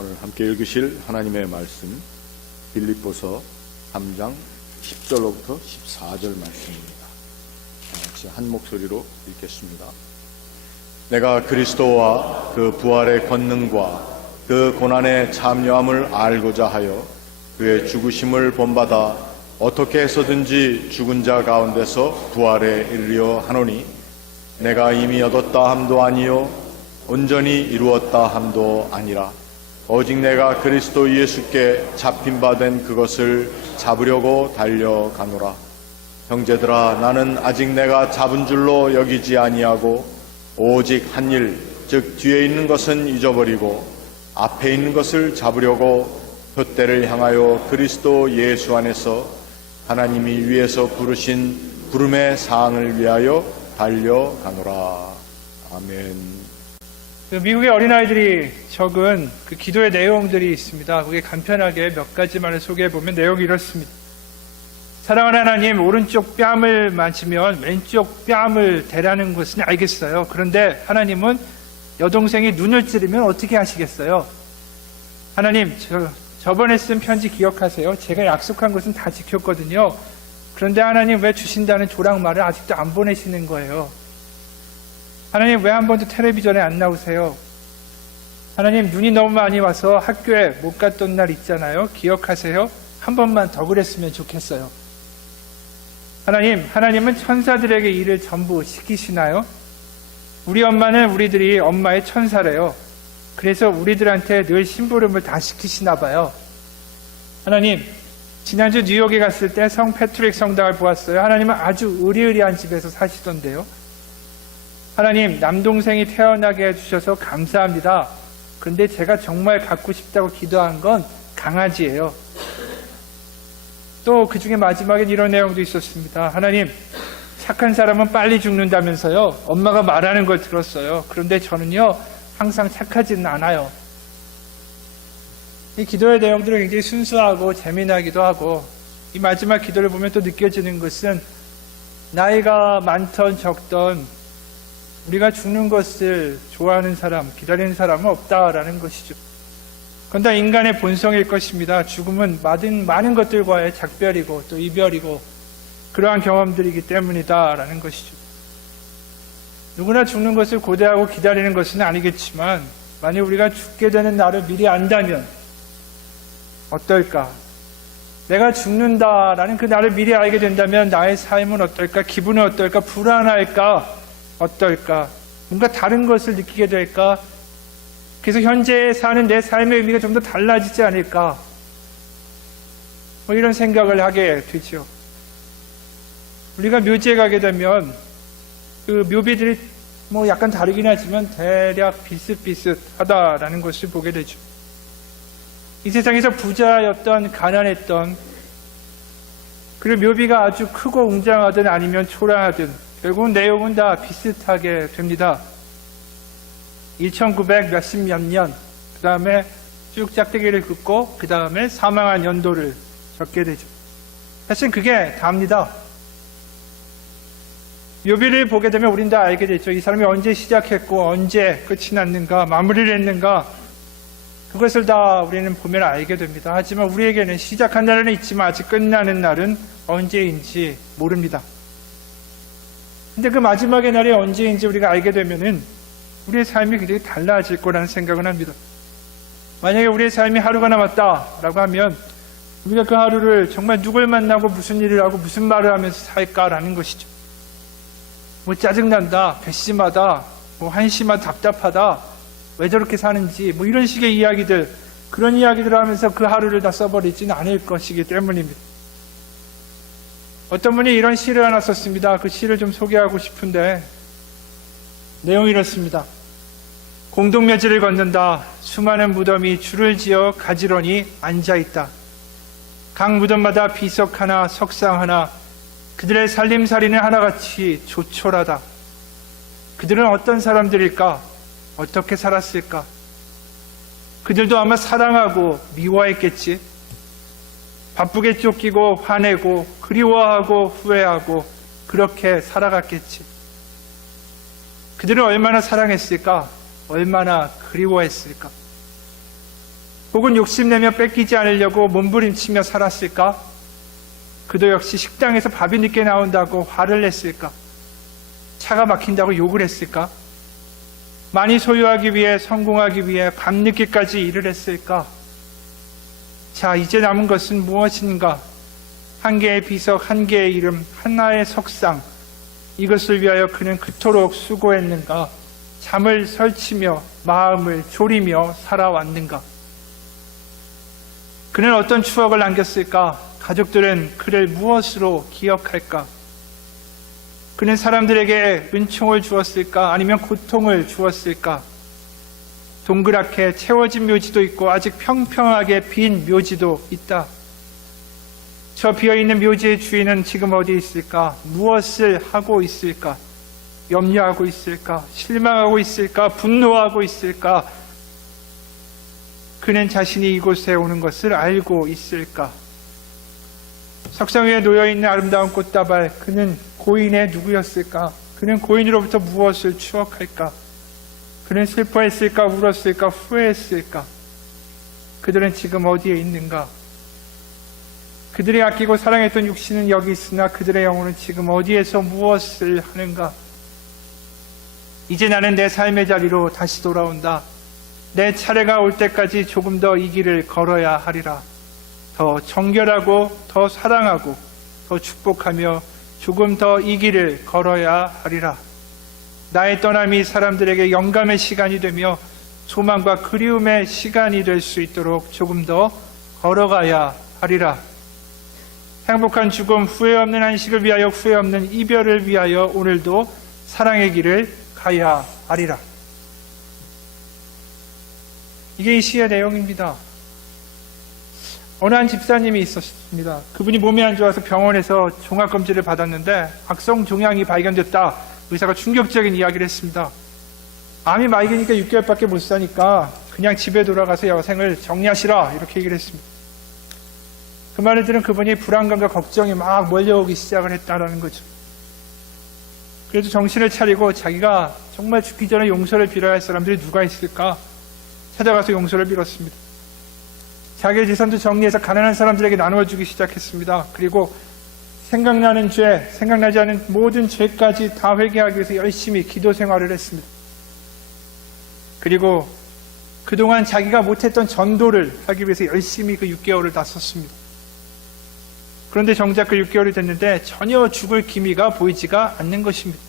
오늘 함께 읽으실 하나님의 말씀 빌립보서 3장 10절로부터 14절 말씀입니다. 같이 한 목소리로 읽겠습니다. 내가 그리스도와 그 부활의 권능과 그 고난의 참여함을 알고자 하여 그의 죽으심을 본받아 어떻게 해서든지 죽은 자 가운데서 부활에 이르려 하노니 내가 이미 얻었다 함도 아니요 온전히 이루었다 함도 아니라 오직 내가 그리스도 예수께 잡힌 바 된 그것을 잡으려고 달려가노라. 형제들아, 나는 아직 내가 잡은 줄로 여기지 아니하고 오직 한 일, 즉 뒤에 있는 것은 잊어버리고 앞에 있는 것을 잡으려고 표대를 향하여 그리스도 예수 안에서 하나님이 위에서 부르신 부름의 사항을 위하여 달려가노라. 아멘. 미국의 어린아이들이 적은 그 기도의 내용들이 있습니다. 그게 간편하게 몇 가지만을 소개해보면 내용이 이렇습니다. 사랑하는 하나님, 오른쪽 뺨을 맞으면 왼쪽 뺨을 대라는 것은 알겠어요. 그런데 하나님은 여동생이 눈을 찌르면 어떻게 하시겠어요? 하나님, 저번에 쓴 편지 기억하세요? 제가 약속한 것은 다 지켰거든요. 그런데 하나님 왜 주신다는 조랑말을 아직도 안 보내시는 거예요? 하나님 왜 한 번도 텔레비전에 안 나오세요? 하나님 눈이 너무 많이 와서 학교에 못 갔던 날 있잖아요. 기억하세요? 한 번만 더 그랬으면 좋겠어요. 하나님은 천사들에게 일을 전부 시키시나요? 우리 엄마는 우리들이 엄마의 천사래요. 그래서 우리들한테 늘 심부름을 다 시키시나 봐요. 하나님, 지난주 뉴욕에 갔을 때 성 패트릭 성당을 보았어요. 하나님은 아주 의리의리한 집에서 사시던데요. 하나님, 남동생이 태어나게 해주셔서 감사합니다. 그런데 제가 정말 갖고 싶다고 기도한 건 강아지예요. 또 그 중에 마지막엔 이런 내용도 있었습니다. 하나님, 착한 사람은 빨리 죽는다면서요. 엄마가 말하는 걸 들었어요. 그런데 저는요, 항상 착하지는 않아요. 이 기도의 내용들은 굉장히 순수하고 재미나기도 하고, 이 마지막 기도를 보면 또 느껴지는 것은 나이가 많던 적던 우리가 죽는 것을 좋아하는 사람, 기다리는 사람은 없다라는 것이죠. 그건 다 인간의 본성일 것입니다. 죽음은 많은 것들과의 작별이고 또 이별이고 그러한 경험들이기 때문이다라는 것이죠. 누구나 죽는 것을 고대하고 기다리는 것은 아니겠지만 만약 우리가 죽게 되는 날을 미리 안다면 어떨까? 내가 죽는다라는 그 날을 미리 알게 된다면 나의 삶은 어떨까? 기분은 어떨까? 불안할까? 어떨까? 뭔가 다른 것을 느끼게 될까? 그래서 현재 사는 내 삶의 의미가 좀 더 달라지지 않을까? 이런 생각을 하게 되죠. 우리가 묘지에 가게 되면 그 묘비들이 약간 다르긴 하지만 대략 비슷비슷하다라는 것을 보게 되죠. 이 세상에서 부자였던, 가난했던, 그리고 묘비가 아주 크고 웅장하든 아니면 초라하든 결국은 내용은 다 비슷하게 됩니다. 1900 몇십 년, 그 다음에 쭉 짝대기를 긋고 그 다음에 사망한 연도를 적게 되죠. 사실 그게 답니다. 묘비를 보게 되면 우린 다 알게 되죠. 이 사람이 언제 시작했고 언제 끝이 났는가, 마무리를 했는가, 그것을 다 우리는 보면 알게 됩니다. 하지만 우리에게는 시작한 날은 있지만 아직 끝나는 날은 언제인지 모릅니다. 근데 그 마지막의 날이 언제인지 우리가 알게 되면은 우리의 삶이 굉장히 달라질 거라는 생각을 합니다. 만약에 우리의 삶이 하루가 남았다라고 하면 우리가 그 하루를 정말 누굴 만나고 무슨 일을 하고 무슨 말을 하면서 살까라는 것이죠. 짜증난다, 괘씸하다, 한심하다, 답답하다, 왜 저렇게 사는지 이런 식의 이야기들, 그런 이야기들을 하면서 그 하루를 다 써버리지는 않을 것이기 때문입니다. 어떤 분이 이런 시를 하나 썼습니다. 그 시를 좀 소개하고 싶은데 내용이 이렇습니다. 공동묘지를 걷는다. 수많은 무덤이 줄을 지어 가지런히 앉아있다. 각 무덤마다 비석 하나, 석상 하나, 그들의 살림살이는 하나같이 조촐하다. 그들은 어떤 사람들일까? 어떻게 살았을까? 그들도 아마 사랑하고 미워했겠지. 바쁘게 쫓기고 화내고 그리워하고 후회하고 그렇게 살아갔겠지. 그들은 얼마나 사랑했을까? 얼마나 그리워했을까? 혹은 욕심내며 뺏기지 않으려고 몸부림치며 살았을까? 그도 역시 식당에서 밥이 늦게 나온다고 화를 냈을까? 차가 막힌다고 욕을 했을까? 많이 소유하기 위해, 성공하기 위해 밤늦게까지 일을 했을까? 자, 이제 남은 것은 무엇인가? 한 개의 비석, 한 개의 이름, 하나의 석상, 이것을 위하여 그는 그토록 수고했는가? 잠을 설치며 마음을 졸이며 살아왔는가? 그는 어떤 추억을 남겼을까? 가족들은 그를 무엇으로 기억할까? 그는 사람들에게 은총을 주었을까? 아니면 고통을 주었을까? 동그랗게 채워진 묘지도 있고 아직 평평하게 빈 묘지도 있다. 저 비어있는 묘지의 주인은 지금 어디 있을까? 무엇을 하고 있을까? 염려하고 있을까? 실망하고 있을까? 분노하고 있을까? 그는 자신이 이곳에 오는 것을 알고 있을까? 석상 위에 놓여있는 아름다운 꽃다발, 그는 고인의 누구였을까? 그는 고인으로부터 무엇을 추억할까? 그는 슬퍼했을까? 울었을까? 후회했을까? 그들은 지금 어디에 있는가? 그들이 아끼고 사랑했던 육신은 여기 있으나 그들의 영혼은 지금 어디에서 무엇을 하는가? 이제 나는 내 삶의 자리로 다시 돌아온다. 내 차례가 올 때까지 조금 더 이 길을 걸어야 하리라. 더 정결하고 더 사랑하고 더 축복하며 조금 더 이 길을 걸어야 하리라. 나의 떠남이 사람들에게 영감의 시간이 되며 소망과 그리움의 시간이 될 수 있도록 조금 더 걸어가야 하리라. 행복한 죽음, 후회 없는 안식을 위하여, 후회 없는 이별을 위하여 오늘도 사랑의 길을 가야 하리라. 이게 이 시의 내용입니다. 어느 한 집사님이 있었습니다. 그분이 몸이 안 좋아서 병원에서 종합검진을 받았는데 악성 종양이 발견됐다. 의사가 충격적인 이야기를 했습니다. 암이 말기니까 6개월밖에 못 사니까 그냥 집에 돌아가서 여생을 정리하시라, 이렇게 얘기를 했습니다. 그 말을 들은 그분이 불안감과 걱정이 막 몰려오기 시작을 했다라는 거죠. 그래도 정신을 차리고 자기가 정말 죽기 전에 용서를 빌어야 할 사람들이 누가 있을까 찾아가서 용서를 빌었습니다. 자기의 재산도 정리해서 가난한 사람들에게 나누어주기 시작했습니다. 그리고 생각나는 죄, 생각나지 않은 모든 죄까지 다 회개하기 위해서 열심히 기도 생활을 했습니다. 그리고 그동안 자기가 못했던 전도를 하기 위해서 열심히 그 6개월을 다 썼습니다. 그런데 정작 그 6개월이 됐는데 전혀 죽을 기미가 보이지가 않는 것입니다.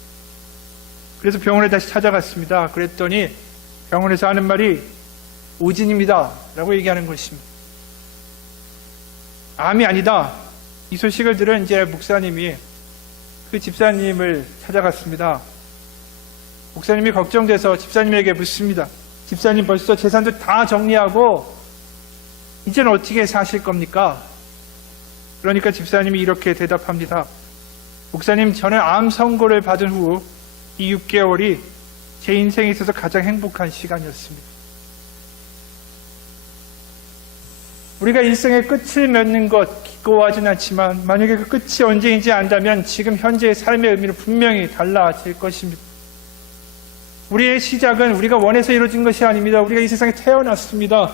그래서 병원에 다시 찾아갔습니다. 그랬더니 병원에서 하는 말이 오진입니다 라고 얘기하는 것입니다. 암이 아니다. 이 소식을 들은 이제 목사님이 그 집사님을 찾아갔습니다. 목사님이 걱정돼서 집사님에게 묻습니다. 집사님, 벌써 재산도 다 정리하고 이제는 어떻게 사실 겁니까? 그러니까 집사님이 이렇게 대답합니다. 목사님, 저는 암 선고를 받은 후 이 6개월이 제 인생에 있어서 가장 행복한 시간이었습니다. 우리가 인생의 끝을 맺는 것 기꺼워하진 않지만 만약에 그 끝이 언제인지 안다면 지금 현재의 삶의 의미는 분명히 달라질 것입니다. 우리의 시작은 우리가 원해서 이루어진 것이 아닙니다. 우리가 이 세상에 태어났습니다.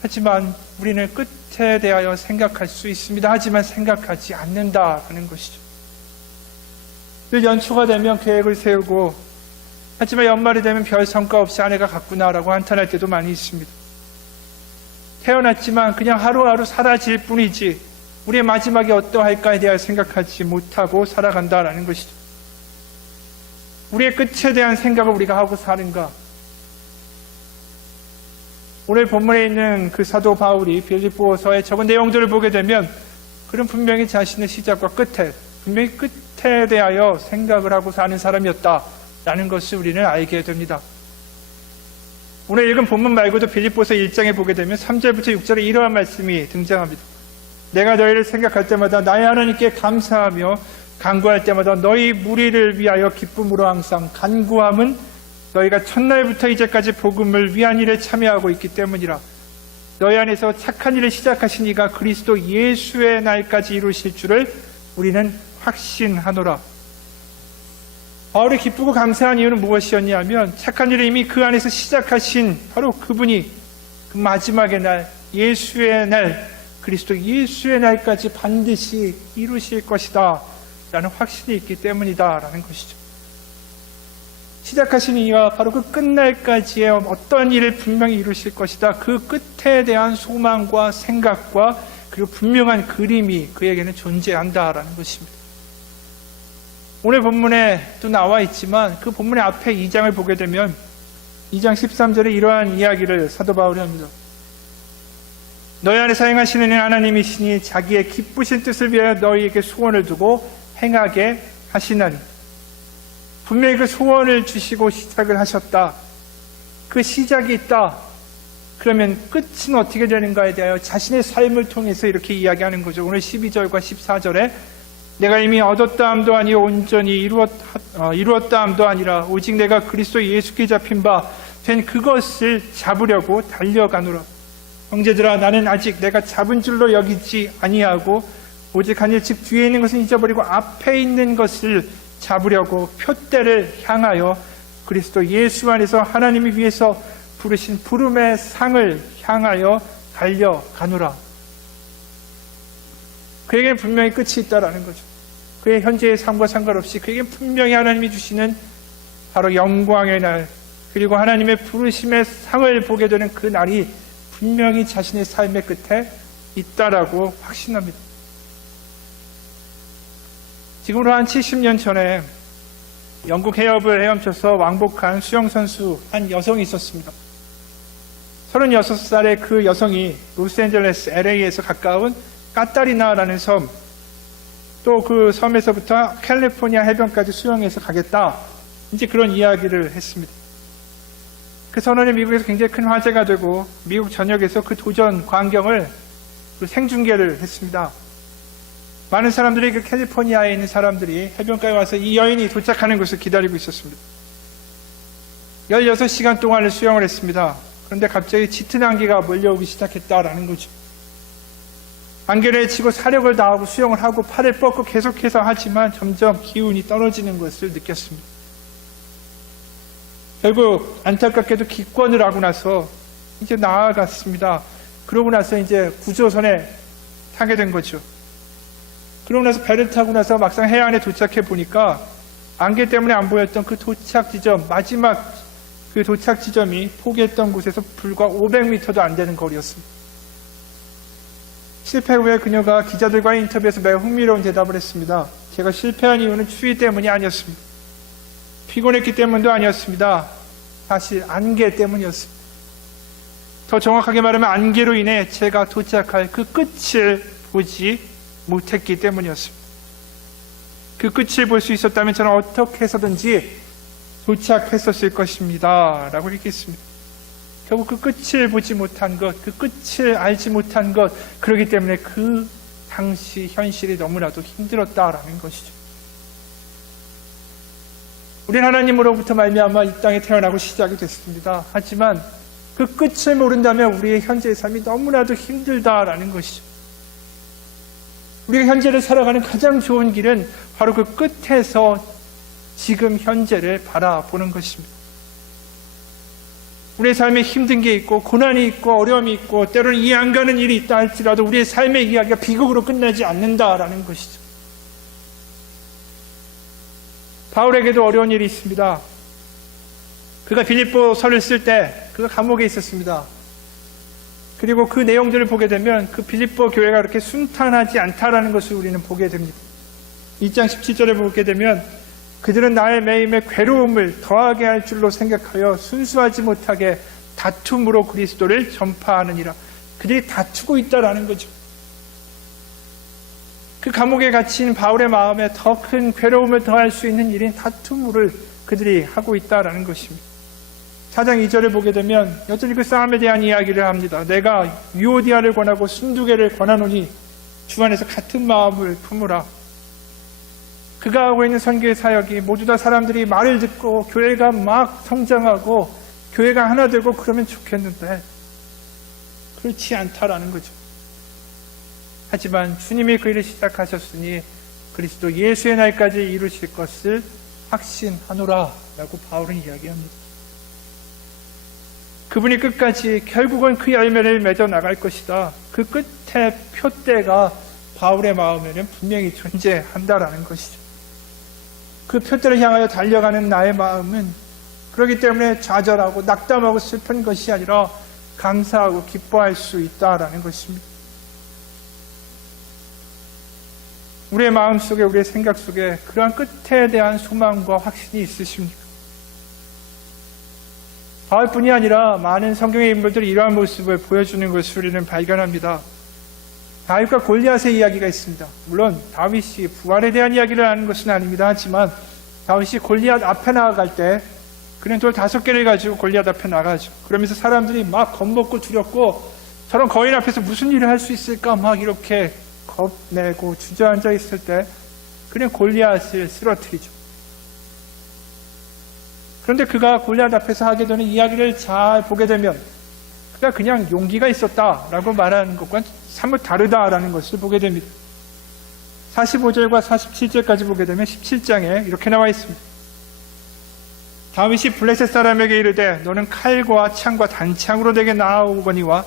하지만 우리는 끝에 대하여 생각할 수 있습니다. 하지만 생각하지 않는다는 것이죠. 늘 연초가 되면 계획을 세우고, 하지만 연말이 되면 별 성과 없이 아내가 갔구나라고 한탄할 때도 많이 있습니다. 태어났지만 그냥 하루하루 사라질 뿐이지 우리의 마지막이 어떠할까에 대하여 생각하지 못하고 살아간다라는 것이죠. 우리의 끝에 대한 생각을 우리가 하고 사는가? 오늘 본문에 있는 그 사도 바울이 빌립보서에 적은 내용들을 보게 되면 그는 분명히 자신의 시작과 끝에, 분명히 끝에 대하여 생각을 하고 사는 사람이었다라는 것을 우리는 알게 됩니다. 오늘 읽은 본문 말고도 빌립보서 1장에 보게 되면 3절부터 6절에 이러한 말씀이 등장합니다. 내가 너희를 생각할 때마다 나의 하나님께 감사하며 간구할 때마다 너희 무리를 위하여 기쁨으로 항상 간구함은 너희가 첫날부터 이제까지 복음을 위한 일에 참여하고 있기 때문이라. 너희 안에서 착한 일을 시작하신 이가 그리스도 예수의 날까지 이루실 줄을 우리는 확신하노라. 바울이 기쁘고 감사한 이유는 무엇이었냐면 착한 일을 이미 그 안에서 시작하신 바로 그분이 그 마지막의 날, 예수의 날, 그리스도 예수의 날까지 반드시 이루실 것이다 라는 확신이 있기 때문이다 라는 것이죠. 시작하신 이와 바로 그 끝날까지의 어떤 일을 분명히 이루실 것이다. 그 끝에 대한 소망과 생각과 그리고 분명한 그림이 그에게는 존재한다라는 것입니다. 오늘 본문에 또 나와 있지만 그 본문의 앞에 2장을 보게 되면 2장 13절에 이러한 이야기를 사도 바울이 합니다. 너희 안에 사용하시는 하나님이시니 자기의 기쁘신 뜻을 위하여 너희에게 소원을 두고 행하게 하시나니. 분명히 그 소원을 주시고 시작을 하셨다. 그 시작이 있다. 그러면 끝은 어떻게 되는가에 대하여 자신의 삶을 통해서 이렇게 이야기하는 거죠. 오늘 12절과 14절에 내가 이미 얻었다 함도 아니요 온전히 이루었다 함도 아니라 오직 내가 그리스도 예수께 잡힌 바 된 그것을 잡으려고 달려가노라. 형제들아 나는 아직 내가 잡은 줄로 여기지 아니하고 오직 한 일 즉 뒤에 있는 것은 잊어버리고 앞에 있는 것을 잡으려고 표대를 향하여 그리스도 예수 안에서 하나님이 위해서 부르신 부름의 상을 향하여 달려가노라. 그에게는 분명히 끝이 있다라는 거죠. 그의 현재의 삶과 상관없이 그에게는 분명히 하나님이 주시는 바로 영광의 날, 그리고 하나님의 부르심의 상을 보게 되는 그 날이 분명히 자신의 삶의 끝에 있다라고 확신합니다. 지금으로 한 70년 전에 영국 해협을 헤엄쳐서 왕복한 수영선수 한 여성이 있었습니다. 36살의 그 여성이 로스앤젤레스 LA에서 가까운 까타리나라는 섬, 또 그 섬에서부터 캘리포니아 해변까지 수영해서 가겠다, 이제 그런 이야기를 했습니다. 그 선언이 미국에서 굉장히 큰 화제가 되고 미국 전역에서 그 도전 광경을 생중계를 했습니다. 많은 사람들이 그 캘리포니아에 있는 사람들이 해변가에 와서 이 여인이 도착하는 것을 기다리고 있었습니다. 16시간 동안을 수영을 했습니다. 그런데 갑자기 짙은 안개가 몰려오기 시작했다라는 거죠. 안개를 치고 사력을 다하고 수영을 하고 팔을 뻗고 계속해서 하지만 점점 기운이 떨어지는 것을 느꼈습니다. 결국 안타깝게도 기권을 하고 나서 이제 나아갔습니다. 그러고 나서 이제 구조선에 타게 된 거죠. 그러고 나서 배를 타고 나서 막상 해안에 도착해 보니까 안개 때문에 안 보였던 그 도착 지점, 마지막 그 도착 지점이 포기했던 곳에서 불과 500m도 안 되는 거리였습니다. 실패 후에 그녀가 기자들과의 인터뷰에서 매우 흥미로운 대답을 했습니다. 제가 실패한 이유는 추위 때문이 아니었습니다. 피곤했기 때문도 아니었습니다. 사실 안개 때문이었습니다. 더 정확하게 말하면 안개로 인해 제가 도착할 그 끝을 보지 못했기 때문이었습니다. 그 끝을 볼 수 있었다면 저는 어떻게 해서든지 도착했었을 것입니다 라고 읽겠습니다. 결국 그 끝을 보지 못한 것, 그 끝을 알지 못한 것, 그렇기 때문에 그 당시 현실이 너무나도 힘들었다라는 것이죠. 우리는 하나님으로부터 말미암아 이 땅에 태어나고 시작이 됐습니다. 하지만 그 끝을 모른다면 우리의 현재의 삶이 너무나도 힘들다라는 것이죠. 우리가 현재를 살아가는 가장 좋은 길은 바로 그 끝에서 지금 현재를 바라보는 것입니다. 우리의 삶에 힘든 게 있고 고난이 있고 어려움이 있고 때로는 이해 안 가는 일이 있다 할지라도 우리의 삶의 이야기가 비극으로 끝나지 않는다라는 것이죠. 바울에게도 어려운 일이 있습니다. 그가 빌립보서를 쓸 때 그가 감옥에 있었습니다. 그리고 그 내용들을 보게 되면 그 빌립보 교회가 그렇게 순탄하지 않다라는 것을 우리는 보게 됩니다. 2장 17절에 보게 되면 그들은 나의 매임에 괴로움을 더하게 할 줄로 생각하여 순수하지 못하게 다툼으로 그리스도를 전파하느니라. 그들이 다투고 있다라는 거죠. 그 감옥에 갇힌 바울의 마음에 더 큰 괴로움을 더할 수 있는 일인 다툼을 그들이 하고 있다라는 것입니다. 4장 2절을 보게 되면 여전히 그 싸움에 대한 이야기를 합니다. 내가 유오디아를 권하고 순두개를 권하노니 주 안에서 같은 마음을 품으라. 그가 하고 있는 선교의 사역이 모두 다 사람들이 말을 듣고 교회가 막 성장하고 교회가 하나 되고 그러면 좋겠는데 그렇지 않다라는 거죠. 하지만 주님이 그 일을 시작하셨으니 그리스도 예수의 날까지 이루실 것을 확신하노라 라고 바울은 이야기합니다. 그분이 끝까지 결국은 그 열매를 맺어 나갈 것이다. 그 끝에 표대가 바울의 마음에는 분명히 존재한다라는 것이죠. 그 표대를 향하여 달려가는 나의 마음은 그렇기 때문에 좌절하고 낙담하고 슬픈 것이 아니라 감사하고 기뻐할 수 있다라는 것입니다. 우리의 마음 속에, 우리의 생각 속에 그러한 끝에 대한 소망과 확신이 있으십니까? 바울뿐이 아니라 많은 성경의 인물들이 이러한 모습을 보여주는 것을 우리는 발견합니다. 다윗과 골리앗의 이야기가 있습니다. 물론 다윗이 부활에 대한 이야기를 하는 것은 아닙니다. 하지만 다윗이 골리앗 앞에 나아갈 때 그는 돌 5개를 가지고 골리앗 앞에 나가죠. 그러면서 사람들이 막 겁먹고 두렵고 저런 거인 앞에서 무슨 일을 할 수 있을까 막 이렇게 겁내고 주저앉아 있을 때 그는 골리앗을 쓰러뜨리죠. 그런데 그가 골리앗 앞에서 하게 되는 이야기를 잘 보게 되면 그가 그냥 용기가 있었다라고 말하는 것과 사뭇 다르다라는 것을 보게 됩니다. 45절과 47절까지 보게 되면 17장에 이렇게 나와 있습니다. 다윗이 블레셋 사람에게 이르되 너는 칼과 창과 단창으로 내게 나아오거니와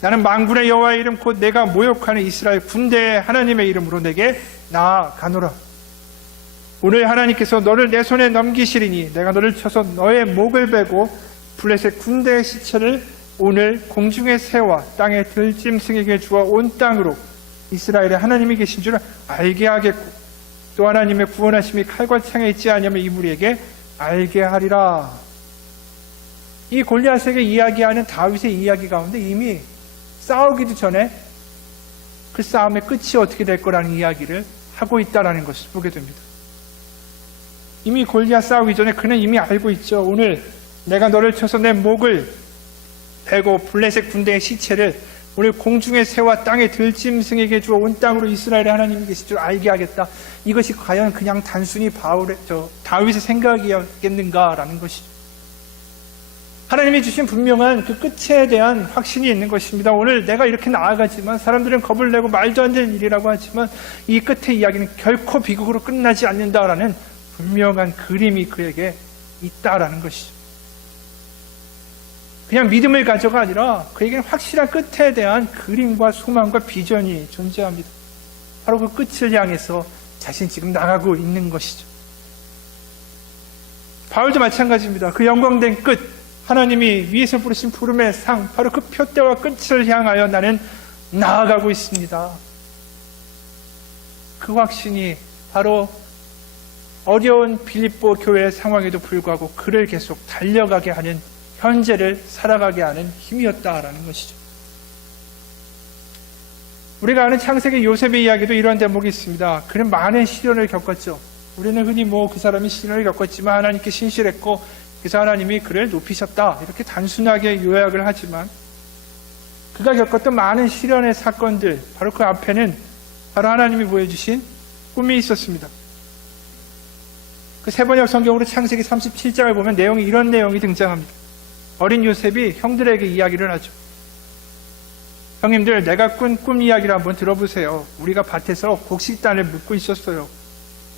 나는 만군의 여호와의 이름 곧 내가 모욕하는 이스라엘 군대의 하나님의 이름으로 내게 나아가노라. 오늘 하나님께서 너를 내 손에 넘기시리니 내가 너를 쳐서 너의 목을 베고 블레셋 군대의 시체를 오늘 공중의 새와 땅의 들짐승에게 주어 온 땅으로 이스라엘의 하나님이 계신 줄 알게 하겠고 또 하나님의 구원하심이 칼과 창에 있지 아니하면 이 무리에게 알게 하리라. 이 골리앗에게 이야기하는 다윗의 이야기 가운데 이미 싸우기도 전에 그 싸움의 끝이 어떻게 될 거라는 이야기를 하고 있다는 것을 보게 됩니다. 이미 골리앗 싸우기 전에 그는 이미 알고 있죠. 오늘 내가 너를 쳐서 내 목을 베고 블레셋 군대의 시체를 오늘 공중의 새와 땅의 들짐승에게 주어 온 땅으로 이스라엘의 하나님이 계실 줄 알게 하겠다. 이것이 과연 그냥 단순히 다윗의 생각이었겠는가라는 것이죠. 하나님이 주신 분명한 그 끝에 대한 확신이 있는 것입니다. 오늘 내가 이렇게 나아가지만 사람들은 겁을 내고 말도 안 되는 일이라고 하지만 이 끝의 이야기는 결코 비극으로 끝나지 않는다라는 분명한 그림이 그에게 있다라는 것이죠. 그냥 믿음을 가져가 아니라 그에게는 확실한 끝에 대한 그림과 소망과 비전이 존재합니다. 바로 그 끝을 향해서 자신이 지금 나가고 있는 것이죠. 바울도 마찬가지입니다. 그 영광된 끝, 하나님이 위에서 부르신 부름의 상, 바로 그 표대와 끝을 향하여 나는 나아가고 있습니다. 그 확신이 바로 어려운 빌립보 교회의 상황에도 불구하고 그를 계속 달려가게 하는, 현재를 살아가게 하는 힘이었다라는 것이죠. 우리가 아는 창세기 요셉의 이야기도 이런 대목이 있습니다. 그는 많은 시련을 겪었죠. 우리는 흔히 그 사람이 시련을 겪었지만 하나님께 신실했고 그래서 하나님이 그를 높이셨다, 이렇게 단순하게 요약을 하지만 그가 겪었던 많은 시련의 사건들, 바로 그 앞에는 바로 하나님이 보여주신 꿈이 있었습니다. 그 세번역 성경으로 창세기 37장을 보면 이런 내용이 등장합니다. 어린 요셉이 형들에게 이야기를 하죠. 형님들, 내가 꾼 꿈 이야기를 한번 들어보세요. 우리가 밭에서 곡식단을 묶고 있었어요.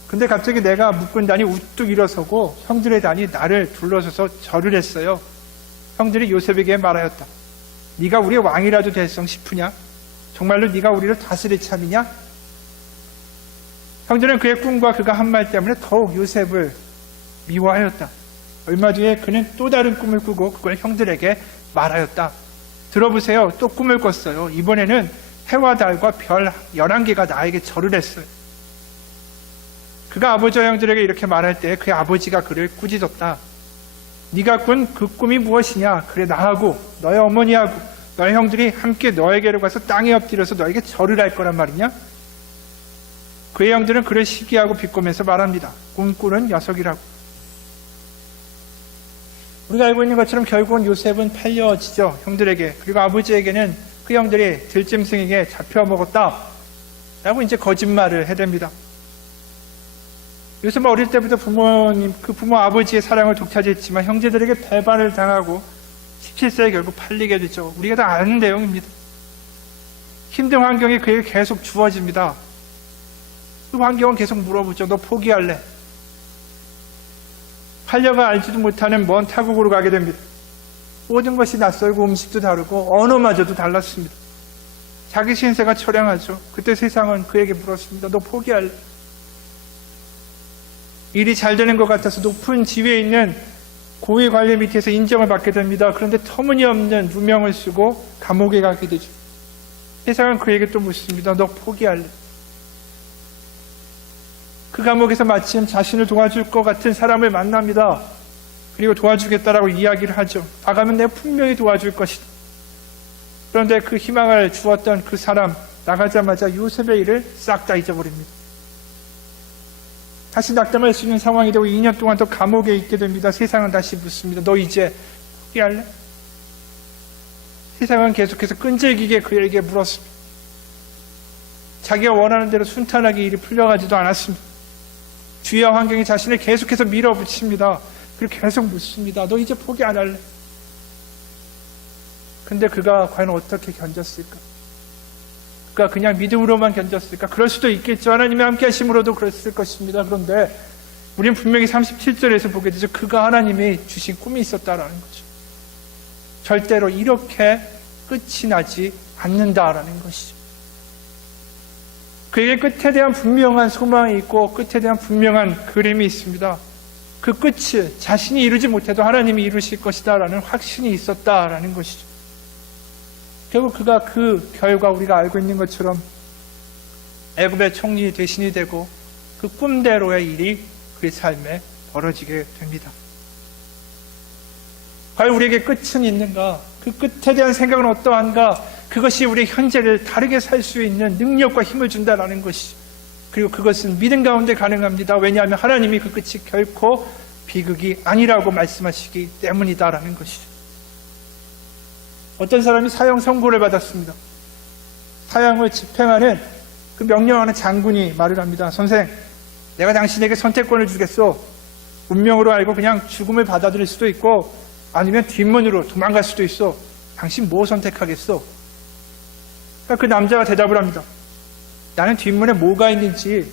근데 갑자기 내가 묶은 단이 우뚝 일어서고 형들의 단이 나를 둘러서서 절을 했어요. 형들이 요셉에게 말하였다. 네가 우리의 왕이라도 될성 싶으냐? 정말로 네가 우리를 다스릴 참이냐? 형들은 그의 꿈과 그가 한 말 때문에 더욱 요셉을 미워하였다. 얼마 뒤에 그는 또 다른 꿈을 꾸고 그걸 형들에게 말하였다. 들어보세요. 또 꿈을 꿨어요. 이번에는 해와 달과 별 11개가 나에게 절을 했어요. 그가 아버지와 형들에게 이렇게 말할 때 그의 아버지가 그를 꾸짖었다. 네가 꾼 그 꿈이 무엇이냐? 그래, 나하고 너의 어머니하고 너의 형들이 함께 너에게로 가서 땅에 엎드려서 너에게 절을 할 거란 말이냐? 그의 형들은 그를 시기하고 비꼬면서 말합니다. 꿈꾸는 녀석이라고. 우리가 알고 있는 것처럼 결국은 요셉은 팔려지죠. 형들에게. 그리고 아버지에게는 그 형들이 들짐승에게 잡혀먹었다 라고 이제 거짓말을 해댑니다. 요셉은 어릴 때부터 부모 아버지의 사랑을 독차지했지만 형제들에게 배반을 당하고 17세에 결국 팔리게 되죠. 우리가 다 아는 내용입니다. 힘든 환경이 그에게 계속 주어집니다. 그 환경은 계속 물어보죠. 너 포기할래? 팔려가 알지도 못하는 먼 타국으로 가게 됩니다. 모든 것이 낯설고 음식도 다르고 언어마저도 달랐습니다. 자기 신세가 처량하죠. 그때 세상은 그에게 물었습니다. 너 포기할래? 일이 잘 되는 것 같아서 높은 지위에 있는 고위 관리 밑에서 인정을 받게 됩니다. 그런데 터무니없는 누명을 쓰고 감옥에 가게 되죠. 세상은 그에게 또 묻습니다. 너 포기할래? 그 감옥에서 마침 자신을 도와줄 것 같은 사람을 만납니다. 그리고 도와주겠다라고 이야기를 하죠. 나가면 내가 분명히 도와줄 것이다. 그런데 그 희망을 주었던 그 사람, 나가자마자 요셉의 일을 싹 다 잊어버립니다. 다시 낙담할 수 있는 상황이 되고 2년 동안 또 감옥에 있게 됩니다. 세상은 다시 묻습니다. 너 이제 포기할래? 세상은 계속해서 끈질기게 그에게 물었습니다. 자기가 원하는 대로 순탄하게 일이 풀려가지도 않았습니다. 주위와 환경이 자신을 계속해서 밀어붙입니다. 그리고 계속 묻습니다. 너 이제 포기 안 할래? 근데 그가 과연 어떻게 견뎠을까? 그가 그냥 믿음으로만 견뎠을까? 그럴 수도 있겠죠. 하나님의 함께 하심으로도 그랬을 것입니다. 그런데 우리는 분명히 37절에서 보게 되죠. 그가 하나님이 주신 꿈이 있었다라는 거죠. 절대로 이렇게 끝이 나지 않는다라는 것이죠. 그에게 끝에 대한 분명한 소망이 있고 끝에 대한 분명한 그림이 있습니다. 그 끝을 자신이 이루지 못해도 하나님이 이루실 것이다 라는 확신이 있었다라는 것이죠. 결국 그가 그 결과 우리가 알고 있는 것처럼 애굽의 총리 대신이 되고 그 꿈대로의 일이 그의 삶에 벌어지게 됩니다. 과연 우리에게 끝은 있는가? 그 끝에 대한 생각은 어떠한가? 그것이 우리의 현재를 다르게 살 수 있는 능력과 힘을 준다라는 것이죠. 그리고 그것은 믿음 가운데 가능합니다. 왜냐하면 하나님이 그 끝이 결코 비극이 아니라고 말씀하시기 때문이다라는 것이죠. 어떤 사람이 사형 선고를 받았습니다. 사형을 집행하는 그 명령하는 장군이 말을 합니다. 선생, 내가 당신에게 선택권을 주겠소. 운명으로 알고 그냥 죽음을 받아들일 수도 있고 아니면 뒷문으로 도망갈 수도 있어. 당신 뭐 선택하겠소? 그 남자가 대답을 합니다. 나는 뒷문에 뭐가 있는지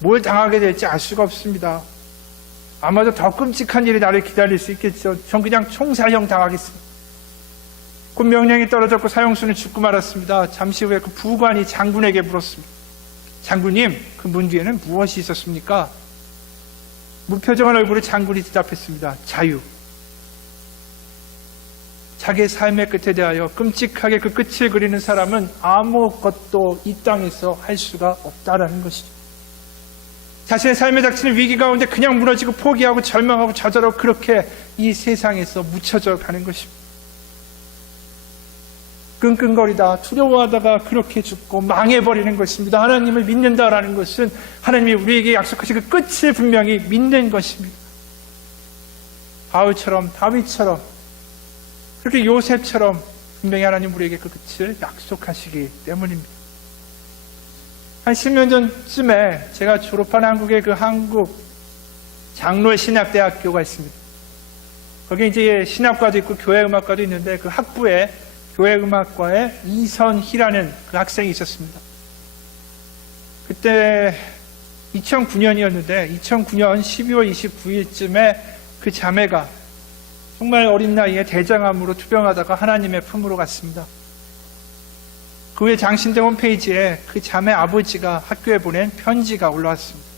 뭘 당하게 될지 알 수가 없습니다. 아마도 더 끔찍한 일이 나를 기다릴 수 있겠죠. 전 그냥 총사형 당하겠습니다. 곧 명령이 떨어졌고 사형수는 죽고 말았습니다. 잠시 후에 그 부관이 장군에게 물었습니다. 장군님, 그 문 뒤에는 무엇이 있었습니까? 무표정한 얼굴로 장군이 대답했습니다. 자유. 자기의 삶의 끝에 대하여 끔찍하게 그 끝을 그리는 사람은 아무것도 이 땅에서 할 수가 없다라는 것이죠. 자신의 삶에 닥치는 위기 가운데 그냥 무너지고 포기하고 절망하고 좌절하고 그렇게 이 세상에서 묻혀져 가는 것입니다. 끙끙거리다 두려워하다가 그렇게 죽고 망해버리는 것입니다. 하나님을 믿는다라는 것은 하나님이 우리에게 약속하신 그 끝을 분명히 믿는 것입니다. 바울처럼 다윗처럼 그렇게 요셉처럼 분명히 하나님 우리에게 그 끝을 약속하시기 때문입니다. 한 10년 전쯤에 제가 졸업한 한국의 그 한국 장로의 신학대학교가 있습니다. 거기 이제 신학과도 있고 교회음악과도 있는데 그 학부에 교회음악과에 이선희라는 그 학생이 있었습니다. 그때 2009년이었는데 2009년 12월 29일쯤에 그 자매가 정말 어린 나이에 대장암으로 투병하다가 하나님의 품으로 갔습니다. 그 후에 장신대 홈페이지에 그 자매 아버지가 학교에 보낸 편지가 올라왔습니다.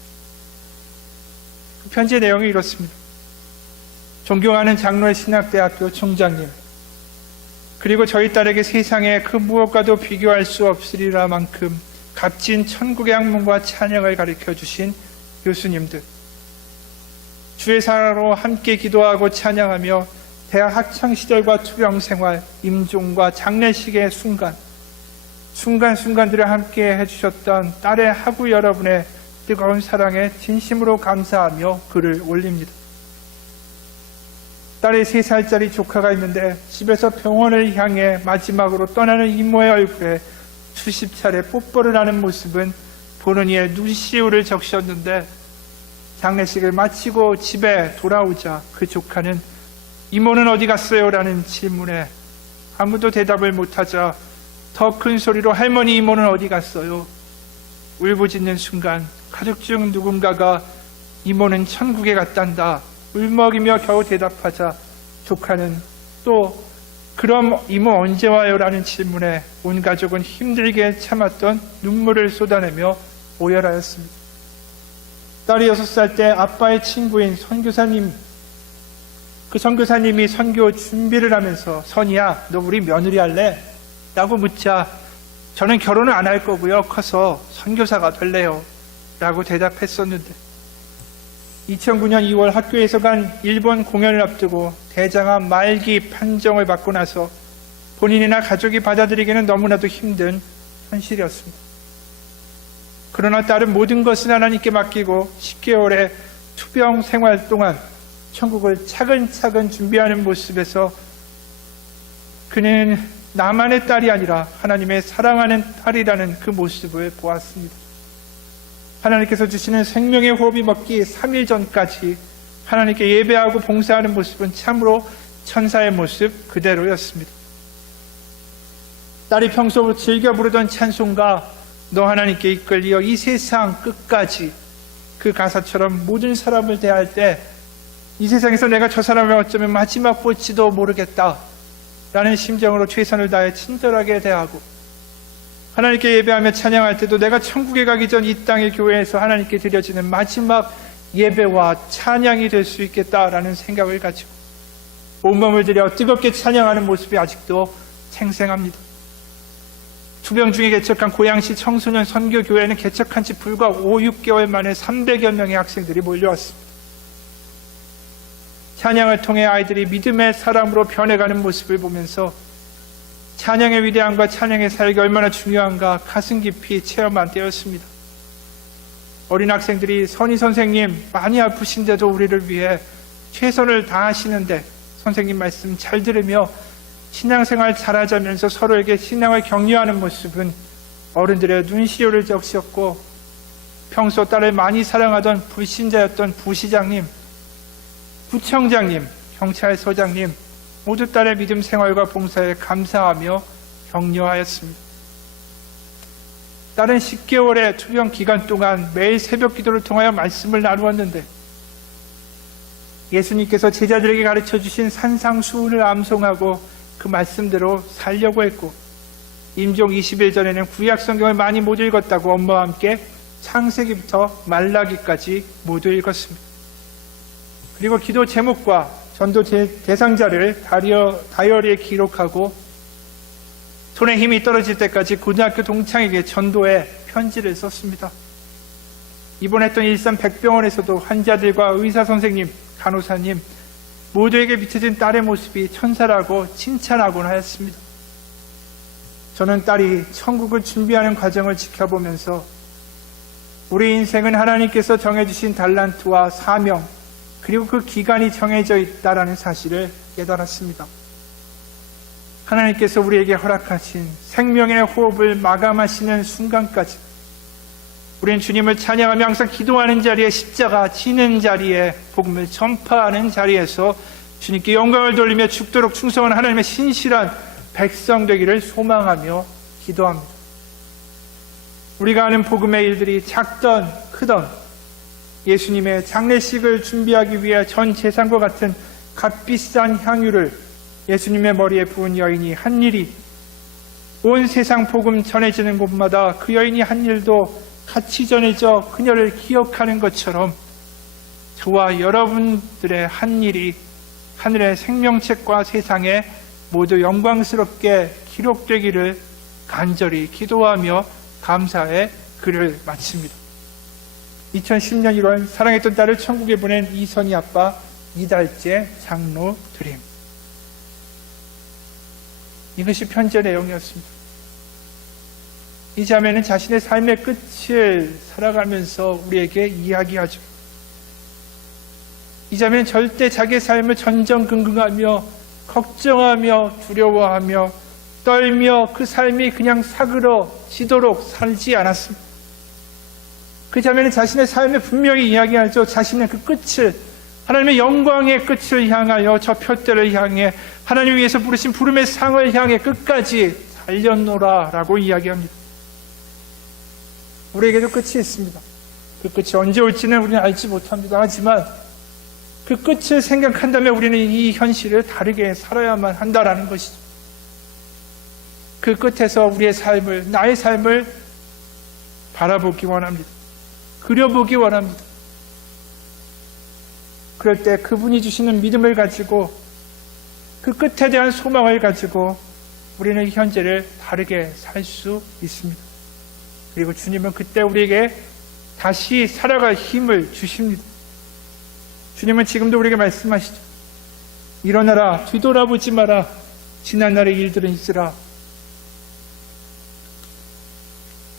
그 편지의 내용이 이렇습니다. 존경하는 장로의 신학대학교 총장님, 그리고 저희 딸에게 세상에 그 무엇과도 비교할 수 없으리라 만큼 값진 천국의 학문과 찬양을 가르쳐 주신 교수님들, 주의 사랑으로 함께 기도하고 찬양하며 대학 학창시절과 투병생활, 임종과 장례식의 순간순간들을 함께 해주셨던 딸의 학우 여러분의 뜨거운 사랑에 진심으로 감사하며 글을 올립니다. 딸의 3살짜리 조카가 있는데 집에서 병원을 향해 마지막으로 떠나는 이모의 얼굴에 수십 차례 뽀뽀를 하는 모습은 보는 이의 눈시울을 적셨는데 장례식을 마치고 집에 돌아오자 그 조카는 이모는 어디 갔어요? 라는 질문에 아무도 대답을 못하자 더 큰 소리로 할머니 이모는 어디 갔어요? 울부짖는 순간 가족 중 누군가가 이모는 천국에 갔단다 울먹이며 겨우 대답하자 조카는 또 그럼 이모 언제 와요? 라는 질문에 온 가족은 힘들게 참았던 눈물을 쏟아내며 오열하였습니다. 딸이 6살 때 아빠의 친구인 선교사님, 그 선교사님이 선교 준비를 하면서 선이야 너 우리 며느리 할래? 라고 묻자 저는 결혼을 안 할 거고요. 커서 선교사가 될래요. 라고 대답했었는데 2009년 2월 학교에서 간 일본 공연을 앞두고 대장암 말기 판정을 받고 나서 본인이나 가족이 받아들이기는 너무나도 힘든 현실이었습니다. 그러나 딸은 모든 것을 하나님께 맡기고 10개월의 투병 생활 동안 천국을 차근차근 준비하는 모습에서 그는 나만의 딸이 아니라 하나님의 사랑하는 딸이라는 그 모습을 보았습니다. 하나님께서 주시는 생명의 호흡이 먹기 3일 전까지 하나님께 예배하고 봉사하는 모습은 참으로 천사의 모습 그대로였습니다. 딸이 평소 즐겨 부르던 찬송가 너 하나님께 이끌리어 이 세상 끝까지 그 가사처럼 모든 사람을 대할 때 이 세상에서 내가 저 사람을 어쩌면 마지막 볼지도 모르겠다 라는 심정으로 최선을 다해 친절하게 대하고 하나님께 예배하며 찬양할 때도 내가 천국에 가기 전 이 땅의 교회에서 하나님께 드려지는 마지막 예배와 찬양이 될 수 있겠다라는 생각을 가지고 온몸을 들여 뜨겁게 찬양하는 모습이 아직도 생생합니다. 투병 중에 개척한 고양시 청소년 선교교회는 개척한 지 불과 5, 6개월 만에 300여 명의 학생들이 몰려왔습니다. 찬양을 통해 아이들이 믿음의 사람으로 변해가는 모습을 보면서 찬양의 위대함과 찬양의 사역이 얼마나 중요한가 가슴 깊이 체험한 때였습니다. 어린 학생들이 선희 선생님 많이 아프신데도 우리를 위해 최선을 다하시는데 선생님 말씀 잘 들으며 신앙생활 잘하자면서 서로에게 신앙을 격려하는 모습은 어른들의 눈시울을 적셨고 평소 딸을 많이 사랑하던 불신자였던 부시장님, 구청장님, 경찰서장님 모두 딸의 믿음 생활과 봉사에 감사하며 격려하였습니다. 딸은 10개월의 투병 기간 동안 매일 새벽 기도를 통하여 말씀을 나누었는데 예수님께서 제자들에게 가르쳐 주신 산상수훈을 암송하고 그 말씀대로 살려고 했고 임종 20일 전에는 구약 성경을 많이 못 읽었다고 엄마와 함께 창세기부터 말라기까지 모두 읽었습니다. 그리고 기도 제목과 전도 대상자를 다이어리에 기록하고 손에 힘이 떨어질 때까지 고등학교 동창에게 전도의 편지를 썼습니다. 입원했던 일산 백병원에서도 환자들과 의사 선생님, 간호사님 모두에게 비춰진 딸의 모습이 천사라고 칭찬하곤 하였습니다. 저는 딸이 천국을 준비하는 과정을 지켜보면서 우리 인생은 하나님께서 정해주신 달란트와 사명 그리고 그 기간이 정해져 있다라는 사실을 깨달았습니다. 하나님께서 우리에게 허락하신 생명의 호흡을 마감하시는 순간까지 우리는 주님을 찬양하며 항상 기도하는 자리에 십자가 지는 자리에 복음을 전파하는 자리에서 주님께 영광을 돌리며 죽도록 충성한 하나님의 신실한 백성 되기를 소망하며 기도합니다. 우리가 하는 복음의 일들이 작던 크던 예수님의 장례식을 준비하기 위해 전 재산과 같은 값비싼 향유를 예수님의 머리에 부은 여인이 한 일이 온 세상 복음 전해지는 곳마다 그 여인이 한 일도 같이 전해져 그녀를 기억하는 것처럼 저와 여러분들의 한 일이 하늘의 생명책과 세상에 모두 영광스럽게 기록되기를 간절히 기도하며 감사의 글을 마칩니다. 2010년 1월 사랑했던 딸을 천국에 보낸 이선희 아빠 이달재 장로 드림. 이것이 편지의 내용이었습니다. 이 자매는 자신의 삶의 끝을 살아가면서 우리에게 이야기하죠. 이 자매는 절대 자기의 삶을 전전긍긍하며 걱정하며 두려워하며 떨며 그 삶이 그냥 사그러지도록 살지 않았습니다. 그 자매는 자신의 삶에 분명히 이야기하죠. 자신의 그 끝을 하나님의 영광의 끝을 향하여 저 표대를 향해 하나님 위해서 부르신 부름의 상을 향해 끝까지 달렸노라 라고 이야기합니다. 우리에게도 끝이 있습니다. 그 끝이 언제 올지는 우리는 알지 못합니다. 하지만 그 끝을 생각한다면 우리는 이 현실을 다르게 살아야만 한다라는 것이죠. 그 끝에서 우리의 삶을, 나의 삶을 바라보기 원합니다. 그려보기 원합니다. 그럴 때 그분이 주시는 믿음을 가지고 그 끝에 대한 소망을 가지고 우리는 현재를 다르게 살 수 있습니다. 그리고 주님은 그때 우리에게 다시 살아갈 힘을 주십니다. 주님은 지금도 우리에게 말씀하시죠. 일어나라, 뒤돌아보지 마라. 지난날의 일들은 있으라.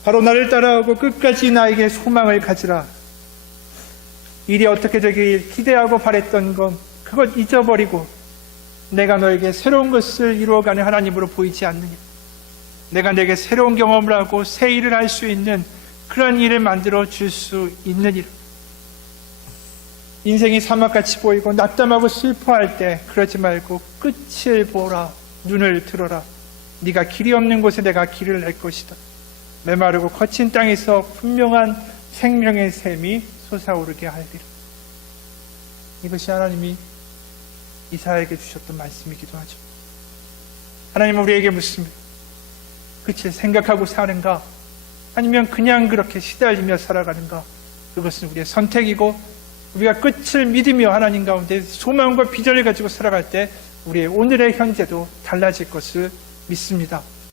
바로 나를 따라오고 끝까지 나에게 소망을 가지라. 일이 어떻게 되길 기대하고 바랬던 것, 그것 잊어버리고 내가 너에게 새로운 것을 이루어가는 하나님으로 보이지 않느냐. 내가 내게 새로운 경험을 하고 새 일을 할 수 있는 그런 일을 만들어 줄 수 있느니라. 인생이 사막같이 보이고 낙담하고 슬퍼할 때 그러지 말고 끝을 보라. 눈을 들어라. 네가 길이 없는 곳에 내가 길을 낼 것이다. 메마르고 거친 땅에서 분명한 생명의 샘이 솟아오르게 하리라. 이것이 하나님이 이사야에게 주셨던 말씀이기도 하죠. 하나님은 우리에게 묻습니다. 끝을 생각하고 사는가? 아니면 그냥 그렇게 시달리며 살아가는가? 그것은 우리의 선택이고 우리가 끝을 믿으며 하나님 가운데 소망과 비전을 가지고 살아갈 때 우리의 오늘의 현재도 달라질 것을 믿습니다.